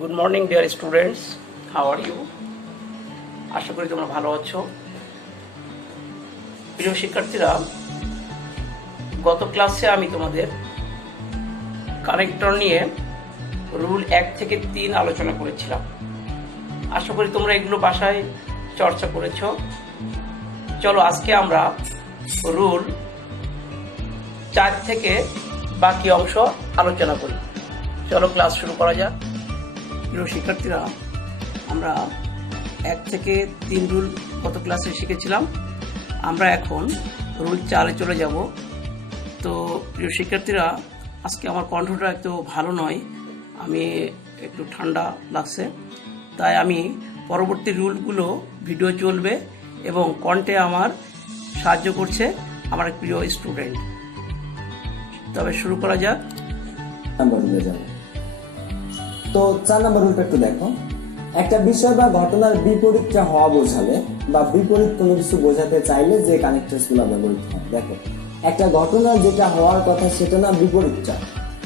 Good morning dear students, how are you? আশা করি তোমরা ভালো আছো। প্রিয় শিক্ষার্থীরা, গত ক্লাসে আমি তোমাদের কানেক্টর নিয়ে রুল 1 থেকে 3 আলোচনা করেছিলাম। আশা করি তোমরা এগুলো বাসায় চর্চা করেছো। চলো আজকে আমরা রুল 4 থেকে বাকি অংশ আলোচনা করি। চলো ক্লাস শুরু করা যাক। প্রিয় শিক্ষার্থীরা, আমরা 1 থেকে 3 রুল গত ক্লাসে শিখেছিলাম। আমরা এখন রুল 4-এ চলে যাব। তো প্রিয় শিক্ষার্থীরা, আজকে আমার কণ্ঠটা একটু ভালো নয়, আমি একটু ঠান্ডা লাগছে, তাই আমি পরবর্তী রুলগুলো ভিডিও চলবে এবং কণ্ঠে আমার সাহায্য করছে আমার এক প্রিয় স্টুডেন্ট। তবে শুরু করা যাক। তো 4 নম্বর রুলটা একটু দেখো। একটা বিষয় বা ঘটনার বিপরীতটা হওয়া বোঝালে বা বিপরীত কোনো কিছু বোঝাতে চাইলে যে কানেক্টরস গুলো ব্যবহৃত হয়। দেখো, একটা ঘটনা যেটা হওয়ার কথা সেটা না বিপরীতটা,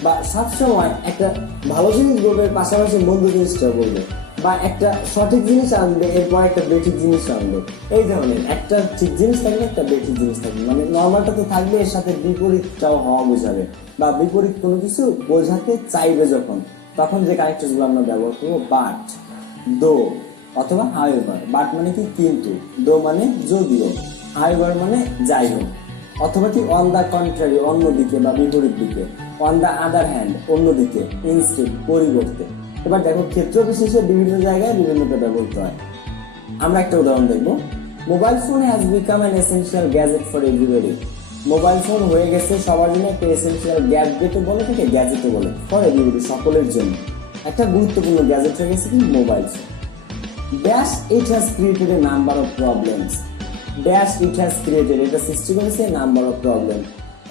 বা সবসময় একটা ভালো জিনিস বলবে পাশাপাশি মন্দ জিনিসটা বলবে, বা একটা সঠিক জিনিস আনবে এরপর একটা বেঠিক জিনিস আনবে। এই ধরনের একটা ঠিক জিনিস থাকবে, একটা বেঠিক জিনিস থাকবে, মানে নর্মালটা তো থাকবে, এর সাথে বিপরীতটাও হওয়া বোঝাবে বা বিপরীত কোনো কিছু বোঝাতে চাইবে যখন, তখন যে কানেক্টরস গুলো আমরা ব্যবহার করবো বাট, দো অথবা হাউএভার। বাট মানে কি কিন্তু, দো মানে যদিও, হাউএভার মানে যাই হোক, অথবা কি অন দা কন্ট্রারি অন্যদিকে বা বিপরীত দিকে, অন দা আদার হ্যান্ড অন্যদিকে, ইনস্টেড পরিবর্তে। এবার দেখো, ক্ষেত্র বিশেষে বিভিন্ন জায়গায় বিভিন্নটা ব্যবহৃত হয়। আমরা একটা উদাহরণ দেখবো। Mobile phone has become an essential gadget for everybody. Mobile phone হয়ে গেছে সবার জন্য একটা এসেনশিয়াল গ্যাজেটও বলে, থেকে গ্যাজেটও বলে, ফর এভরিবডি সকলের জন্য একটা গুরুত্বপূর্ণ গ্যাজেট হয়ে গেছে কি mobile phone. Dash it has created A number of problems. Dash it has created, এটা সৃষ্টি করেছে নাম্বার অফ প্রবলেম,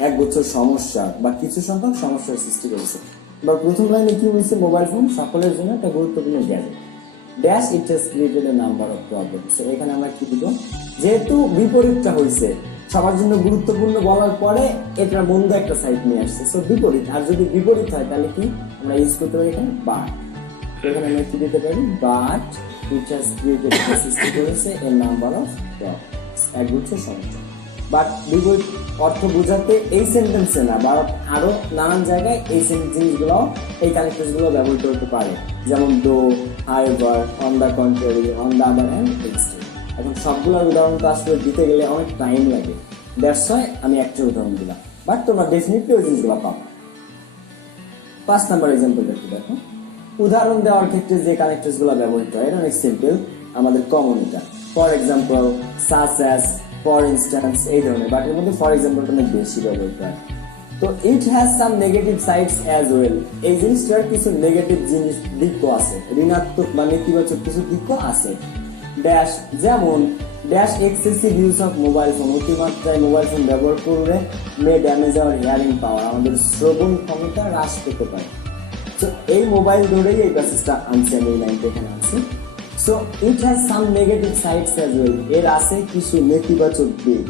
এক বছর সমস্যা বা কিছু সংখ্যক সমস্যার সৃষ্টি করেছে। বা প্রথম লাইনে কি বলছে, মোবাইল ফোন সকলের জন্য একটা গুরুত্বপূর্ণ gadget. Dash it has created A number of problems, এখানে আমরা কি দিব, যেহেতু বিপরীতটা হয়েছে সবার জন্য গুরুত্বপূর্ণ বলার পরে এটা মন্দ একটা সাইড নিয়ে আসছে, সো বিপরীত। আর যদি বিপরীত হয় তাহলে কি আমরা ইউজ করতে পারি এখানে বাট। এখানে আমরা কি দিতে পারি, বাট ইট হ্যাজ ক্রিয়েটেড, সৃষ্টি করেছে এ নাম্বার অফ প্রবলেমস, এক গুচ্ছ সমস্যা। বাট বিপরীত অর্থ বোঝাতে এই সেন্টেন্সে না, বা আরো নানান জায়গায় এই জিনিসগুলো, এই কানেক্টরস গুলো ব্যবহৃত হতে পারে, যেমন though, however, on the contrary, on the other hand, instead. এখন সবগুলোর উদাহরণ তো আসলে দিতে গেলে অনেক টাইম লাগে, দ্যাটস ওয়াই আমি একটা উদাহরণ দিলাম, বাট তোমরা ডেফিনেটলি ওই জিনিসগুলো পাবো। 5 নাম্বার এক্সাম্পল দেখো। উদাহরণ দেওয়ার ক্ষেত্রে যে কানেক্টরস গুলো ব্যবহৃত হয় এটা অনেক সিম্পল, আমাদের কমন এটা। For example, such as, for instance, এই ধরনের। বাট এর মধ্যে ফর এক্সাম্পলটা অনেক বেশি ব্যবহৃত হয়। তো it has some negative sides as well, এই জিনিসটার কিছু নেগেটিভ দিকও আছে, ঋণাত্মক বা নেতিবাচক কিছু দিকও আছে। ড্যাশ, যেমন dash excessive use of mobile phone, অতিমাত্রায় মোবাইল ফোন ব্যবহার করলে মে ড্যামেজ আওয়ার হিয়ারিং পাওয়ার, আমাদের শ্রবণ ক্ষমতা হ্রাস পেতে পারে। সো এই মোবাইল ধরেই এই প্যাসেজটা আনছি আমি, এই লাইনটা এখানে আনছি। So it has some negative sides as well, এর আছে কিছু নেতিবাচক দিক।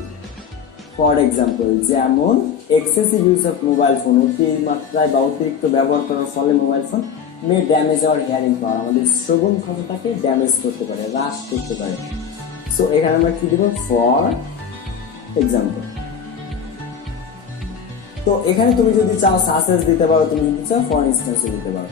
ফর এক্সাম্পল, যেমন excessive use of mobile phone, অতিমাত্রায় বা অতিরিক্ত ব্যবহার করার ফলে মোবাইল ফোন মে ড্যামেজ আওয়ার হিয়ারিং পাওয়ার, আমাদের শ্রবণ ক্ষমতাকে ড্যামেজ করতে পারে, হ্রাস করতে পারে। সো এখানে আমরা কি দিব, ফর এক্সাম্পল। তো এখানে তুমি যদি চাও সাসেস দিতে পারো, তুমি যদি চাও ফর ইনস্ট্যান্স দিতে পারো।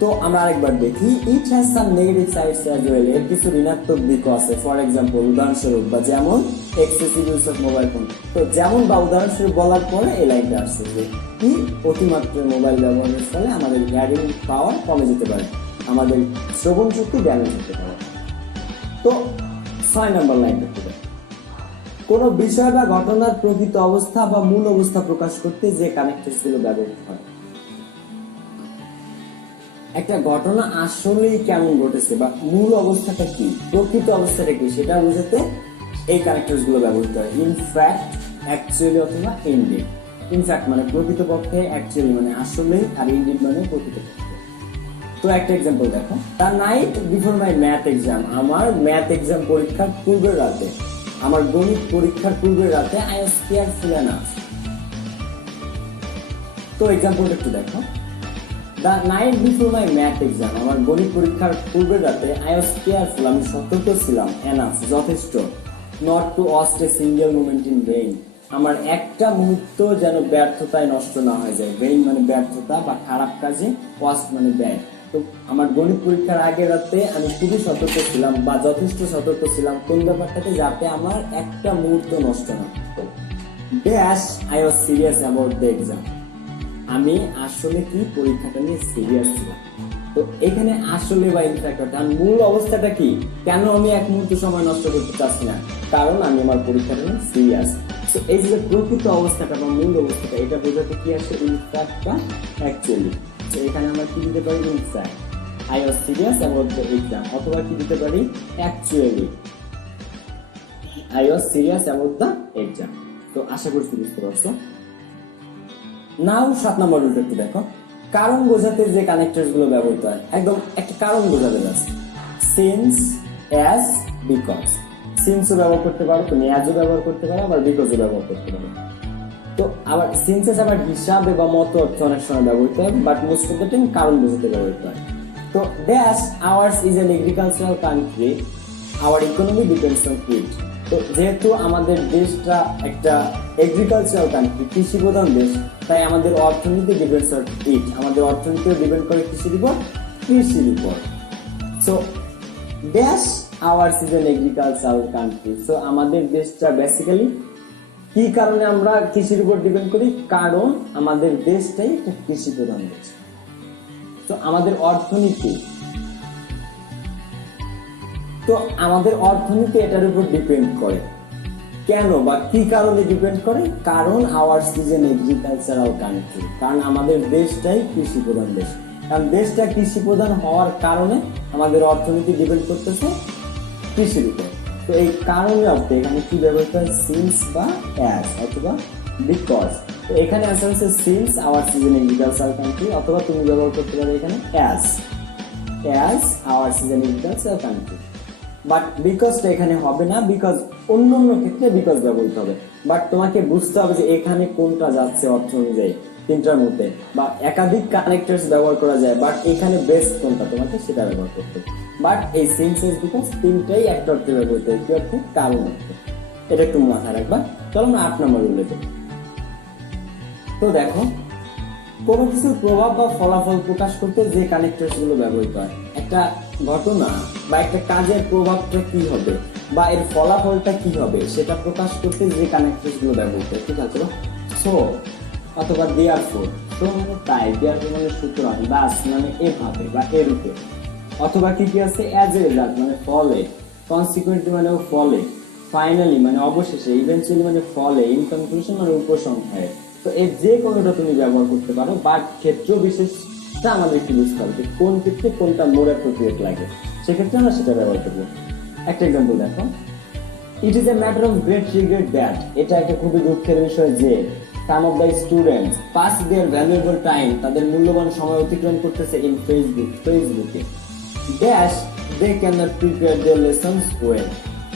তো আমরা আরেকবার দেখি, it has some negative sides as well, এর কিছু ঋণাত্মক দিকও আছে। ফর এক্সাম্পল, উদাহরণস্বরূপ, বা যেমন excessive use of mobile phone. তো যেমন বা উদাহরণস্বরূপ বলার পরে এই লাইনটা আসছে যে কি, অতিমাত্রায় মোবাইল ব্যবহারের ফলে আমাদের হিয়ারিং পাওয়ার কমে যেতে পারে, আমাদের শ্রবণ শক্তি ড্যামেজ হতে পারে। তো 6 নাম্বার লাইনটা কি, কোনো বিষয় বা ঘটনার প্রকৃত অবস্থা বা মূল অবস্থা প্রকাশ করতে যে কানেক্টরস গুলো ব্যবহৃত হয়। একটা ঘটনা আসলেই কেমন ঘটেছে বা মূল অবস্থাটা কি, প্রকৃত অবস্থাটা কি, সেটা বোঝাতে এই কানেক্টরস গুলো ব্যবহৃত হয়। ইনফ্যাক্ট, অ্যাকচুয়ালি অথবা ইনডিড। ইনফ্যাক্ট মানে প্রকৃতপক্ষে, অ্যাকচুয়ালি মানে আসলেই, আর ইনডিড মানে প্রকৃতপক্ষে। তো একটা এক্সাম্পল দেখো, the night before my math exam, আমার ম্যাথ এক্সাম পরীক্ষার পূর্বের রাতে, আমার গণিত পরীক্ষার পূর্বের রাতে আই ওয়াজ কেয়ারফুল এনাফ। তো এক্সাম্পলটা একটু দেখো। The night before my math exam, আমার গণিত পরীক্ষার পূর্বের রাতে আই ওয়াজ কেয়ারফুল, আমি সতর্ক ছিলাম, এনাফ যথেষ্ট, not to waste a single moment in vain, আমার একটা মুহূর্ত যেন ব্যর্থতায় নষ্ট না হয়ে যায়। ভেইন মানে ব্যর্থতা বা খারাপ কাজে, ওয়াস্ট মানে ব্যাড। তো আমার গণিত পরীক্ষার আগের রাতে আমি খুবই সতর্ক ছিলাম বা যথেষ্ট সতর্ক ছিলাম কোন ব্যাপারটাতে, যাতে আমার একটা মুহূর্ত নষ্ট না হয়। Dash I was serious about the exam, আমি আসলে কি পরীক্ষাটা নিয়ে সিরিয়াস ছিলাম। তো এখানে আসলে বা ইনফ্যাক্ট অর্থাৎ মূল অবস্থাটা কি, কেন আমি এক মুহূর্ত সময় নষ্ট করতে চাচ্ছি না, কারণ আমি আমার পরীক্ষাটা নিয়ে সিরিয়াস। তো এই যে প্রকৃত অবস্থাটা বা মূল অবস্থাটা, এটা বোঝাতে কি আসছে, ইনফ্যাক্ট বা অ্যাকচুয়ালি। তো এখানে আমরা কি দিতে পারি, in fact I was serious about the exam, অথবা কি দিতে পারি, actually I was serious about the exam. তো আশা করছি বুঝতে পারছো। নাও 7 নম্বর রুলটা একটু দেখো, কারণ বোঝাতে যে কানেক্টরস গুলো ব্যবহৃত হয়, একদম একটা কারণ বোঝাতে যাচ্ছে, সিন্স, অ্যাজ, বিকজ। সিন্সও ব্যবহার করতে পারো তুমি, অ্যাজও ব্যবহার করতে পারো, আবার বিকজও ব্যবহার করতে পারো। তো আবার সিন্সেস আবার হিসাবে বা মত অর্থ অনেক সময় ব্যবহৃত হয়, but most of the time কারণ বোঝাতে ব্যবহৃত হয়। তো dash hours is an agricultural country, hour economy depends on it. তো যেহেতু আমাদের দেশটা একটা এগ্রিকালচারাল কান্ট্রি, কৃষি প্রধান দেশ, তাই আমাদের অর্থনীতি ডিপেন্ডস অন ইট, আমাদের অর্থনীতিও ডিপেন্ড করে কৃষির উপর, কৃষির উপর। So dash hours is an agricultural country, so আমাদের দেশটা বেসিক্যালি কি কারণে আমরা কৃষির উপর ডিপেন্ড করি, কারণ আমাদের দেশটাই একটা কৃষি প্রধান দেশ। তো আমাদের অর্থনীতি, তো আমাদের অর্থনীতি এটার উপর ডিপেন্ড করে, কেন বা কি কারণে ডিপেন্ড করে, কারণ hours is an agricultural country, কারণ আমাদের দেশটাই কৃষি প্রধান দেশ। কারণ দেশটা কৃষি প্রধান হওয়ার কারণে আমাদের অর্থনীতি ডিপেন্ড করতেছে কৃষির উপর। তো এই কারণে অর্থে এখানে কি ব্যবহৃত হয়, সিন্স বা অ্যাজ অথবা বিকজ। তো এখানে আনসার হচ্ছে since ours is an agricultural country, অথবা তুমি ব্যবহার করতে পারো এখানে as ours is an agricultural country. But বিকজটা এখানে হবে না, বিকজ অন্য অন্য ক্ষেত্রে বিকজ ব্যবহৃত হবে। বাট তোমাকে বুঝতে হবে যে এখানে কোনটা যাচ্ছে অর্থ অনুযায়ী, তিনটার মধ্যে বা একাধিক কানেক্টরস ব্যবহার করা যায়, বাট এখানে বেস্ট কোনটা তোমাকে সেটা ব্যবহার করতে হবে। বাট এই সিন্সেস বিকজ তিনটাই একটা অর্থে ব্যবহৃত হয়, কি অর্থে, কারণ অর্থে। এটা একটু মাথায় রাখবা। চলো আমরা 8 নম্বর রুলে যাই। তো দেখো, কোনো কিছুর প্রভাব বা ফলাফল প্রকাশ করতে যে কানেক্টরস গুলো ব্যবহৃত হয়, একটা ঘটনা বা একটা কাজের প্রভাবটা কি হবে বা এর ফলাফলটা কি হবে সেটা প্রকাশ করতে যে কানেক্টরস গুলো ব্যবহৃত হয়, ঠিক আছে। সো অথবা দেয়ারফর, তো মানে তাই, দেয়ারফর মানে সুতরাং, দাস মানে এভাবে বা এরূপে, অথবা কি কি আছে, অ্যাজ এ রেজাল্ট মানে ফলে, কনসিকুয়েন্টলি মানে ফলে, ফাইনালি মানে অবশেষে, ইভেন্চুয়ালি মানে ফলে, ইন কনক্লুশন মানে উপসংহারে। তো এই যে কোনোটা তুমি ব্যবহার করতে পারো, বাট ক্ষেত্র বিশেষটা আমাদের একটু বুঝতে হবে যে কোন ক্ষেত্রে কোনটা মোর অ্যাপ্রোপ্রিয়েট লাগে, সেক্ষেত্রে আমরা সেটা ব্যবহার করবো। একটা এক্সাম্পল দেখো, it is a matter of great regret that, এটা একটা খুবই দুঃখের বিষয় যে some of the students pass their valuable time, তাদের মূল্যবান সময় অতিক্রম করতেছে ইন ফেসবুকে। ড্যাশ they can not prepare their lessons well,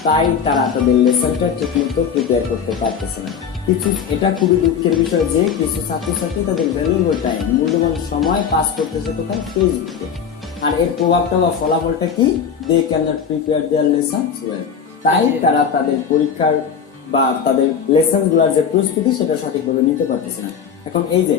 তাই তারা তাদের লেসনটা ঠিকমতো প্রিপেয়ার করতে পারতেছে না। কিছু, এটা খুবই দুঃখের বিষয় যে কিছু ছাত্রছাত্রী তাদের ভ্যালুয়েবল টাইম, মূল্যবান সময় পাস করতেছে কোথায়, ফেসবুকে। আর এর প্রভাবটা বা ফলাফলটা কি, they can not prepare their lessons well, তাই তারা তাদের পরীক্ষার বা তাদের লেসন গুলার যে প্রস্তুতি সেটা সঠিকভাবে নিতে পারতেছে না। এখন এই যে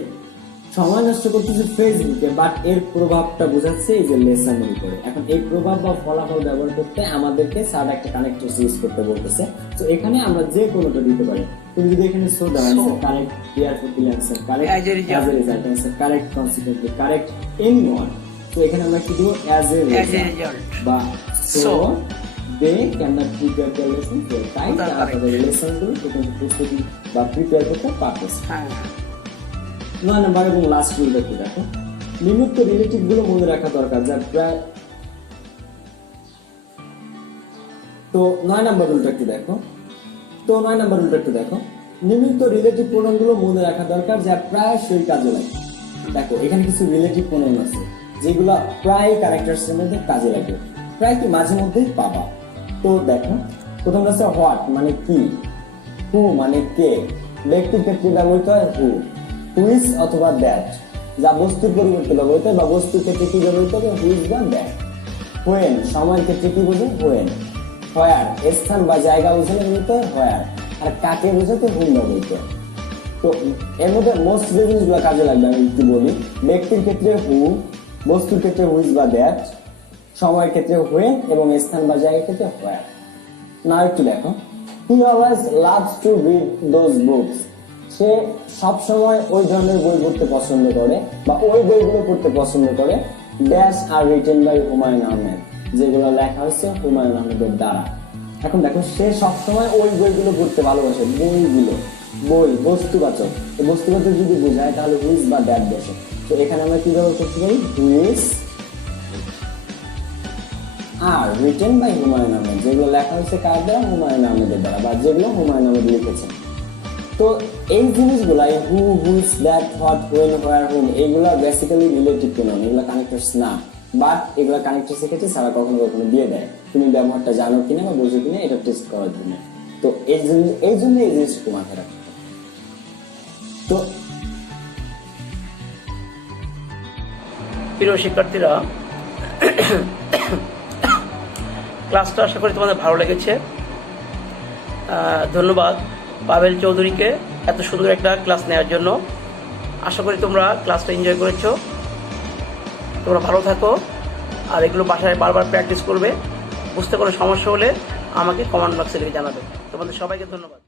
সময় নষ্ট করতেছে ফেসবুকে, বাট এর প্রভাবটা বোঝাচ্ছে এই যে লেসনের উপরে। এখন এই প্রভাব বা ফলাফল ব্যবহার করতে আমাদেরকে স্যার একটা কানেক্টর ইউজ করতে বলতেছে। তো এখানে আমরা যে কোনোটা দিতে পারি। তুমি যদি এখানে সো দাও, অ্যানসার কারেক্ট, দেয়ারফর দিলে answer correct, as a result answer correct, consequently correct, anyone. তো এখানে আমরা কি দেব, অ্যাজ এ রেজাল্ট বা so they can not prepare their lesson, তাই তারা তাদের লেসনগুলো ঠিকমতো প্রস্তুতি বা প্রিপেয়ার করতে পারতেছে। 9 নম্বর এবং লাস্ট রুল দেখতে দেখো, নিম্নোক্ত রিলেটিভ গুলো মনে রাখা দরকার, যা প্রায়। তো 9 নম্বর রুলটা একটু দেখো, নিম্নোক্ত রিলেটিভ প্রোনাউন গুলো মনে রাখা দরকার, যা প্রায়শই কাজে লাগে। দেখো এখানে কিছু রিলেটিভ প্রোনাউন আছে যেগুলো প্রায় ক্যারেক্টারস এর মধ্যে কাজে লাগে, প্রায় কি মাঝে মধ্যেই পাবা। তো দেখো, প্রথম আছে হোয়াট মানে কি, হু মানে কে, ব্যক্তির ক্ষেত্রে ব্যবহৃত হয় হু, হুইচ অথবা দ্যাট, যা বস্তুর পরিবর্তে ব্যবহৃত হয় বা বস্তুর ক্ষেত্রে কি ব্যবহৃত হবে, হুইচ বা দ্যাট। হোয়েন সময়ের ক্ষেত্রে কি বোঝে, হোয়েন। হোয়ার স্থান বা জায়গা বোঝালে ব্যবহৃত হয় হোয়ার। আর কাকে বোঝাতে হুম ব্যবহৃত হয়। তো এর মধ্যে মোস্ট যে জিনিসগুলো কাজে লাগবে আমি একটু বলি। ব্যক্তির ক্ষেত্রে হু, বস্তুর ক্ষেত্রে হুইচ বা দ্যাট, সময়ের ক্ষেত্রে হোয়েন এবং স্থান বা জায়গার ক্ষেত্রে হোয়ার। না একটু দেখো, he always loves to read those books. সে সবসময় ওই ধরনের বই পড়তে পছন্দ করে বা ওই বইগুলো পড়তে পছন্দ করে। Dash are written by Humayun Ahmed, যেগুলো লেখা হয়েছে হুমায়ুন আহমেদের দ্বারা। এখন দেখো সে সবসময় ওই বইগুলো পড়তে ভালোবাসে, বইগুলো, বই বস্তুবাচক। এই বস্তুবাচক যদি বোঝায় তাহলে হুইচ বা দ্যাট বসে। তো এখানে আমরা কি ব্যবহার করতে পারি, which are written by Humayun Ahmed, যেগুলো লেখা হয়েছে কার দ্বারা, হুমায়ুন আহমেদের দ্বারা, বা যেগুলো হুমায়ুন আহমেদ লিখেছেন। তো এই জিনিসগুলা হু, হুইচ, দ্যাট, হোয়াট, হোয়েন, হোয়ার, হুম, এগুলা বেসিক্যালি রিলেটিভ প্রোনাউন, এগুলা কানেক্টরস না। বাট এগুলা কানেক্টরস এর ক্ষেত্রে সারা কখনো কখনো দিয়ে দেয়, তুমি ব্যবহারটা জানো কিনা বা বোঝো কিনা এটা টেস্ট করার জন্য। তো এই জন্য এই জিনিসটা মাথায় রাখতে হবে। তো প্রিয় শিক্ষার্থীরা, ক্লাসটা আশা করি তোমাদের ভালো লেগেছে। ধন্যবাদ পাভেল চৌধুরীকে এত সুন্দর একটা ক্লাস নেওয়ার জন্য। আশা করি তোমরা ক্লাসটা এনজয় করেছো। তোমরা ভালো থাকো, আর এগুলো বাসায় বারবার প্র্যাকটিস করবে। বুঝতে কোনো সমস্যা হলে আমাকে কমেন্ট বক্সে লিখে জানাবে। তোমাদের সবাইকে ধন্যবাদ।